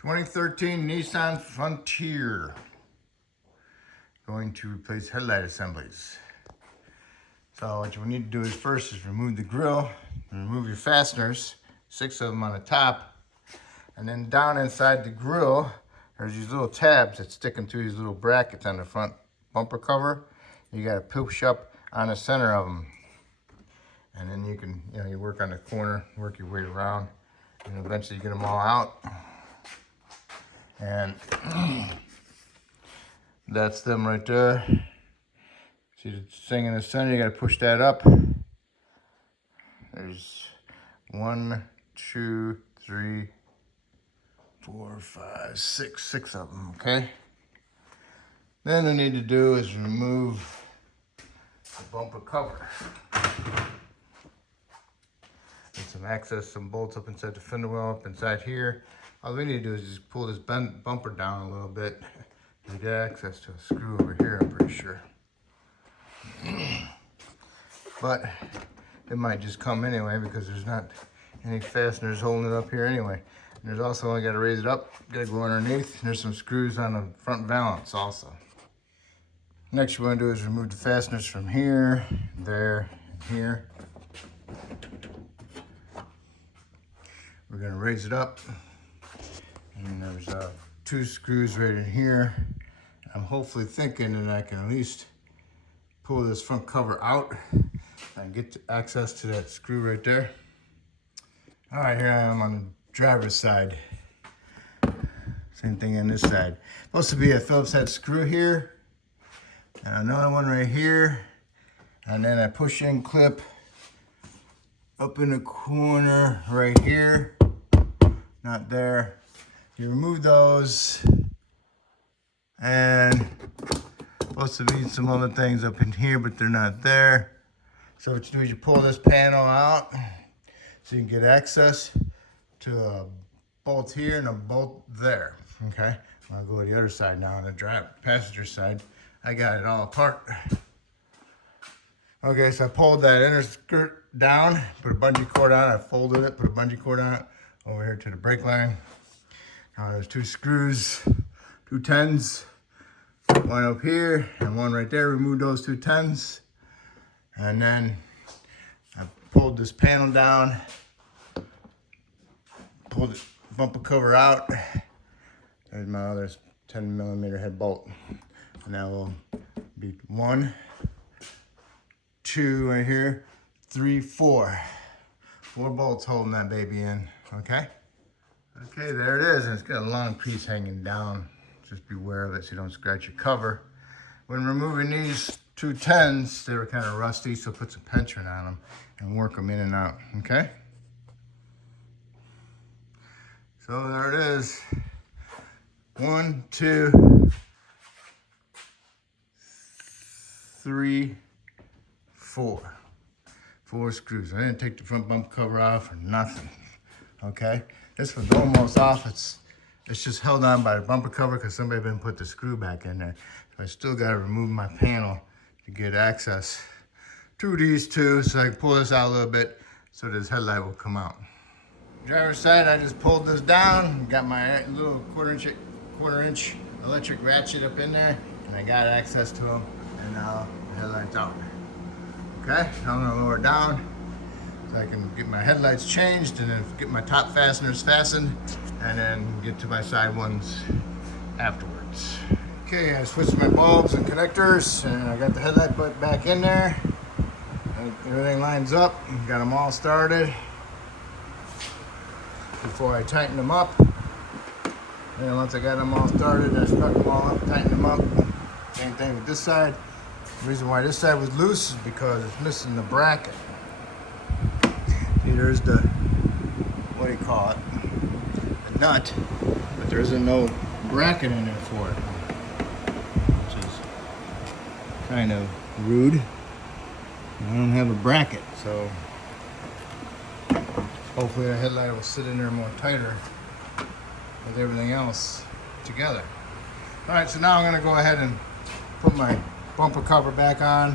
2013 Nissan Frontier. Going to replace headlight assemblies. So what you need to do is first is remove the grille, remove your fasteners, 6 of them on the top, and then down inside the grille, there's these little tabs that stick into these little brackets on the front bumper cover. You got to push up on the center of them, and then you can, you work on the corner, work your way around, and eventually you get them all out. And that's them right there. See the thing in the center, you gotta push that up. There's 1, 2, 3, 4, 5, 6 of them, okay? Then we need to do is remove the bumper cover. Get some access, some bolts up inside the fender well, up inside here. All we need to do is just pull this bumper down a little bit to get access to a screw over here, I'm pretty sure. But it might just come anyway because there's not any fasteners holding it up here anyway. And there's also, only got to raise it up, got to go underneath. And there's some screws on the front valance also. Next you want to do is remove the fasteners from here, there, here. We're going to raise it up. And there's 2 screws right in here. I'm hopefully thinking that I can at least pull this front cover out and get access to that screw right there. All right, here I am on the driver's side. Same thing on this side. Supposed to be a Phillips head screw here, and another one right here, and then a push-in clip up in the corner right here. Not there. You remove those, and supposed to be some other things up in here, but they're not there. So what you do is you pull this panel out so you can get access to a bolt here and a bolt there. Okay, I'll go to the other side now, on the passenger side. I got it all apart. Okay, so I pulled that inner skirt down, put a bungee cord on it, I folded it, put a bungee cord on it over here to the brake line. Now there's 2 screws, 2 10s, one up here and one right there. Remove those 2 10s. And then I pulled this panel down, pulled the bumper cover out. There's my other 10mm head bolt. And that will be 1, 2 right here, 3, 4. 4 bolts holding that baby in, okay? Okay, there it is, and it's got a long piece hanging down. Just beware of it so you don't scratch your cover. When removing these 2 10s, they were kind of rusty, so put some pension on them and work them in and out, okay? So there it is. 1, 2, 3, 4. 4 screws. I didn't take the front bump cover off or nothing, okay? This one's almost off. It's just held on by the bumper cover because somebody didn't put the screw back in there. So I still got to remove my panel to get access to these 2 so I can pull this out a little bit so this headlight will come out. Driver's side, I just pulled this down, got my little quarter inch electric ratchet up in there, and I got access to them, and now the headlight's out. Okay, I'm gonna lower it down so I can get my headlights changed and then get my top fasteners fastened and then get to my side ones afterwards. Okay, I switched my bulbs and connectors and I got the headlight put back in there. And everything lines up, got them all started. Before I tighten them up. And once I got them all started, I struck them all up, tightened them up. Same thing with this side. The reason why this side was loose is because it's missing the bracket. See, there's the, what do you call it? The nut, but there isn't no bracket in there for it, which is kind of rude. I don't have a bracket, so hopefully the headlight will sit in there more tighter with everything else together. All right, so now I'm gonna go ahead and put my bumper cover back on,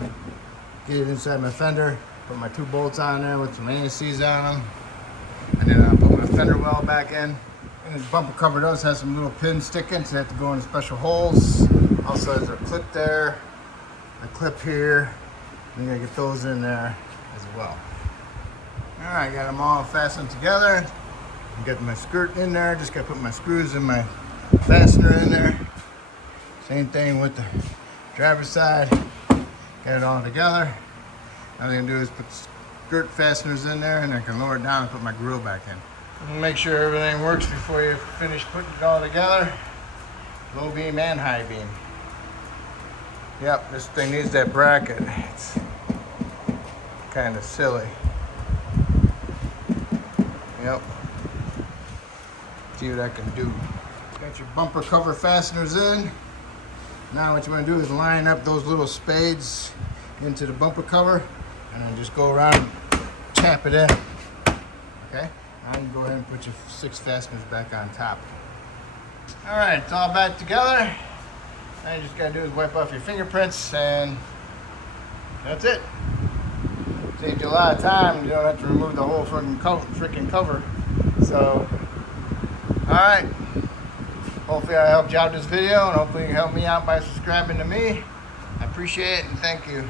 get it inside my fender, put my 2 bolts on there with some ANCs on them, and then I'll put my fender well back in, And the bumper cover does have some little pins sticking, so they have to go in special holes. Also there's a clip there, a clip here. You gotta get those in there as well. All right, got them all fastened together. Got my skirt in there. Just gotta put my screws in my fastener in there. Same thing with the driver's side. Got it all together. All I'm gonna do is put the skirt fasteners in there, and I can lower it down and put my grill back in. Make sure everything works before you finish putting it all together. Low beam and high beam. Yep, this thing needs that bracket. It's kind of silly. Yep. See what I can do. Got your bumper cover fasteners in. Now what you want to do is line up those little spades into the bumper cover, and then just go around and tap it in. Okay? Now you can go ahead and put your 6 fasteners back on top. All right, it's all back together. Now you just gotta do is wipe off your fingerprints, and that's it. Saved you a lot of time. You don't have to remove the whole freaking cover. So, all right. Hopefully I helped you out in this video, and hopefully you can help me out by subscribing to me. I appreciate it, and thank you.